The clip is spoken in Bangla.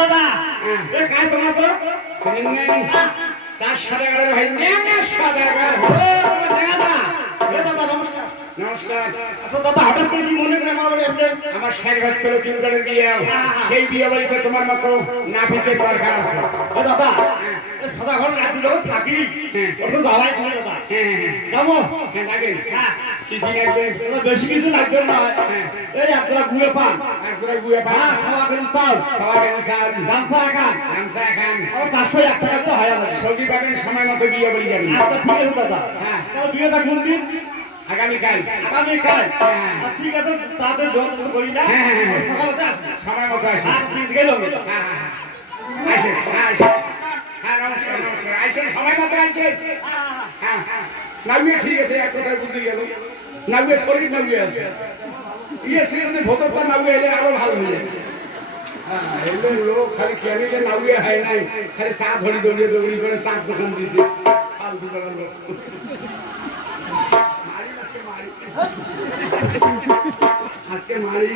দাদা এ काय তোমার তো তার সাথে ভাই সাদা ও দাদা এ দাদা নমস্কার। নমস্কার আচ্ছা দাদা হঠাৎ করে কি মনে করে আমার আসলেন আমার শেখ ভাস্কর চিন্তার বিয়ে সেই বিয়ে বাড়িতে তোমার মতো নাপিতের দরকার আছে। ও দাদা এ ঘর রাখি যখন থাকি ওটা দাওয়াই করে দাদা। হ্যাঁ হ্যাঁ যাব হ্যাঁ হ্যাঁ। দাদা বেশি কিছু লাগবে না। এই আপনারা গুয়ে পান। বিয়ে যাবেন আচ্ছা দাদা হ্যাঁ। হ্যাঁ। ঠিক আছে, এক কথায় বুঝতে গেল। নামিয়ে শরীর নামিয়ে আছে। ইয়ে সে যদি ভোটরটা নামিয়ে এলে আরও ভালো হয়ে যাবে। হ্যাঁ, এলে লোক খালি ক্যানিতে নামিয়ে হয় নাই খালি চা ধরি দৌড়িয়ে দৌড়ি করে চা দোকান মারি। আজকে মারি।